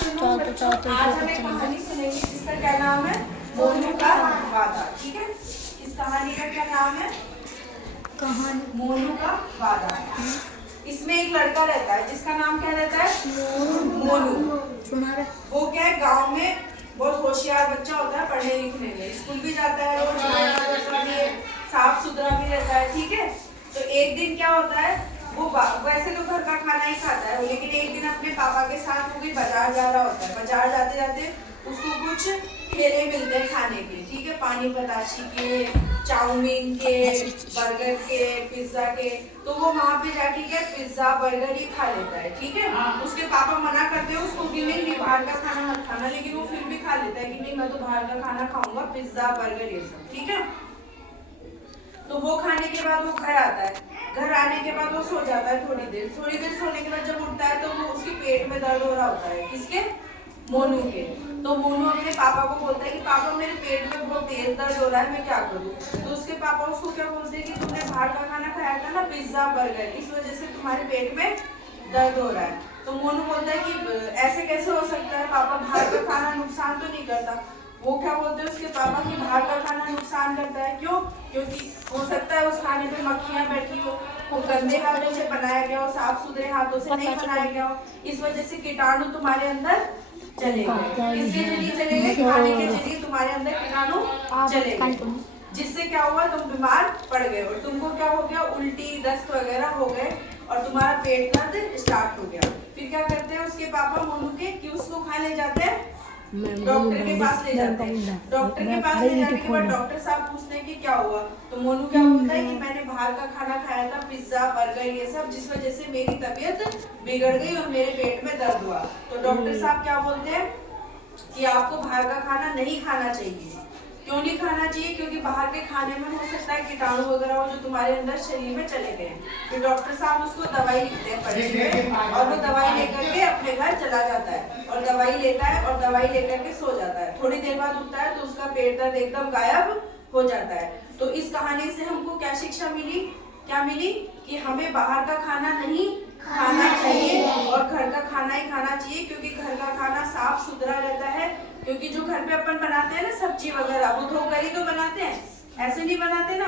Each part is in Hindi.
सुनो बच्चों, आज हमें कहानी सुनेंगे जिसका क्या नाम है, मोनू का वादा। ठीक है, इस कहानी का क्या नाम है, कहानी मोनू का वादा। इसमें एक लड़का रहता है जिसका नाम क्या रहता है, मोनू। वो क्या है, गांव में बहुत होशियार बच्चा होता है, पढ़ने लिखने में, स्कूल भी जाता है, रोज साफ सुथरा भी रहता है। ठीक है, तो एक दिन क्या होता है, वो वैसे तो घर का खाना ही खाता है, लेकिन एक दिन अपने पापा के साथ वो भी बाजार जा रहा होता है। बाजार जाते जाते उसको कुछ ठेले मिलते हैं खाने के। ठीक है, पानी बताशी के, चाउमीन के, बर्गर के, पिज्जा के। तो वो वहाँ पे जाके क्या पिज्जा बर्गर ही खा लेता है। ठीक है, उसके पापा मना करते हैं उसको कि नहीं बाहर का खाना मत खाना, लेकिन वो फिर भी खा लेता है कि नहीं मैं तो बाहर का खाना खाऊंगा, पिज्जा बर्गर ये सब। ठीक है, तो वो खाने के बाद वो घर आता है। घर आने के बाद वो सो जाता है थोड़ी देर सोने के बाद जब उठता है तो वो उसके पेट में दर्द हो रहा होता है। किसके, मोनू के। तो मोनू अपने पापा को बोलता है कि पापा मेरे पेट में बहुत तेज दर्द हो रहा है, मैं क्या करूँ। तो उसके पापा उसको क्या बोलते हैं कि तुमने बाहर का खाना खाया था ना, पिज्जा बर्गर, इस वजह से तुम्हारे पेट में दर्द हो रहा है। तो मोनू बोलता है कि ऐसे कैसे हो सकता है पापा, बाहर का खाना नुकसान तो नहीं करता। वो क्या बोलते हैं उसके पापा कि बाहर का खाना नुकसान करता है। क्यों, क्योंकि हो सकता है उस खाने पे मक्खियां बैठी हो, वो गंदे हाथों से बनाया गया हो, साफ सुथरे हाथों से नहीं बनाया गया हो, इस वजह से कीटाणु तुम्हारे अंदर चले गए। किसके जरिए चले गए, खाने के जरिए तुम्हारे अंदर कीटाणु चले गए, जिससे क्या हुआ, तुम बीमार पड़ गए और तुमको क्या हो गया, उल्टी दस्त वगैरह हो गए और तुम्हारा पेट दर्द स्टार्ट हो गया। फिर क्या करते हैं उसके पापा मोनू के कि उसको खा ले जाते हैं, डॉक्टर के पास ले जाते हैं। डॉक्टर के पास ले जाने के बाद डॉक्टर साहब पूछते हैं कि क्या हुआ। तो मोनू क्या बोलता है कि मैंने बाहर का खाना खाया था, पिज्जा बर्गर ये सब, जिस वजह से मेरी तबीयत बिगड़ गई और मेरे पेट में दर्द हुआ। तो डॉक्टर साहब क्या बोलते हैं कि आपको बाहर का खाना नहीं खाना चाहिए। क्यों नहीं खाना चाहिए, क्योंकि बाहर के खाने में हो सकता है कीटाणु वगैरह हो जो तुम्हारे अंदर शरीर में चले गए। फिर डॉक्टर साहब उसको दवाई लिखते हैं पर्ची में और वो दवाई लेकर के अपने घर चला जाता है और दवाई लेता है और दवाई लेकर के सो जाता है। थोड़ी देर बाद उठता है तो उसका पेट दर्द एकदम गायब हो जाता है। तो इस कहानी से हमको क्या शिक्षा मिली, क्या मिली कि हमें बाहर का खाना नहीं खाना चाहिए और घर का खाना ही खाना चाहिए, क्योंकि घर का खाना साफ सुथरा रहता है। क्योंकि जो घर पे अपन बनाते हैं ना सब्जी वगैरह, वो धोकर ही तो बनाते हैं, ऐसे नहीं बनाते ना।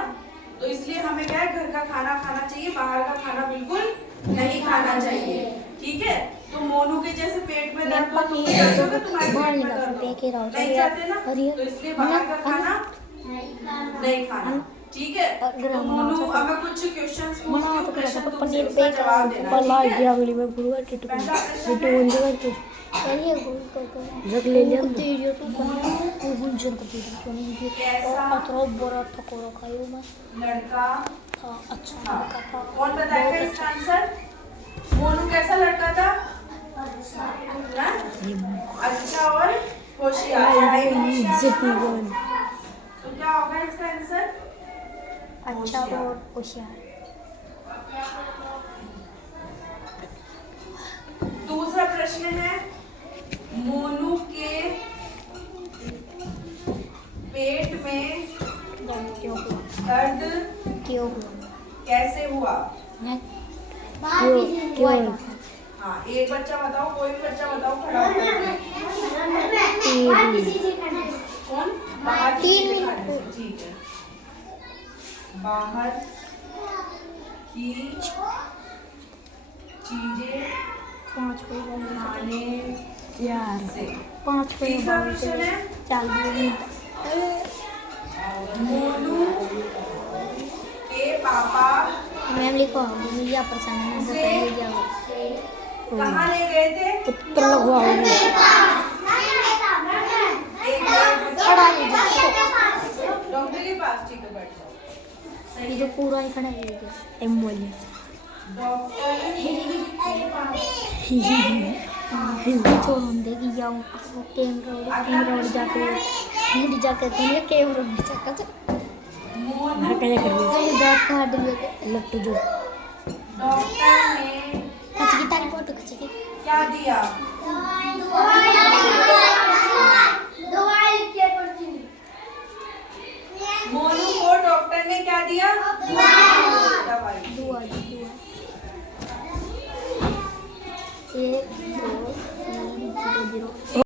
तो इसलिए हमें क्या है, घर का खाना खाना चाहिए, बाहर का खाना बिल्कुल नहीं खाना चाहिए। ठीक है, तो मोनू के जैसे पेट में दर्द हो तो नहीं चाहते ना, तो इसलिए बाहर का खाना नहीं खाना। ठीक है, तो मोनू हमें कुछ क्वेश्चंस पूछती हूँ, तुमसे उसका जवाब देना। जग ले लिया लड़का था, अच्छा हाँ। लड़का था। कौन बताएगा इसका आंसर, मोनू कैसा लड़का था, अच्छा और होशियार। तो क्या होगा इसका आंसर, अच्छा और होशियार। दूसरा प्रश्न है, मोनू के पेट में दर्द क्यों हुआ, दर्द क्यों हुआ, कैसे हुआ, क्यों हाँ एक बच्चा बताओ, कोई भी बच्चा बताओ खड़ा होकर। कौन, बाहर की चीजें खाने से। ठीक है, बाहर की चीजें खाने यार से। 5 तीसरा प्रश्न है, मोनू के पापा मैम लिखो या प्रसन्न कहाँ ले गए थे, उत्तर लगवाओगे डॉक्टर के पास। ठीक है, बैठ जाओ। ये तो पूरा ही खड़ा है एम बोलिए डॉक्टर तो हम देखी जाऊँ कैमरा जाके कैमरा दांत काट दिए लट्टू जो डॉक्टर ने कच्ची तारी फोटो खींचे क्या दिया, मोनू को डॉक्टर ने क्या दिया, दवाई। दुआ 1 2 3 0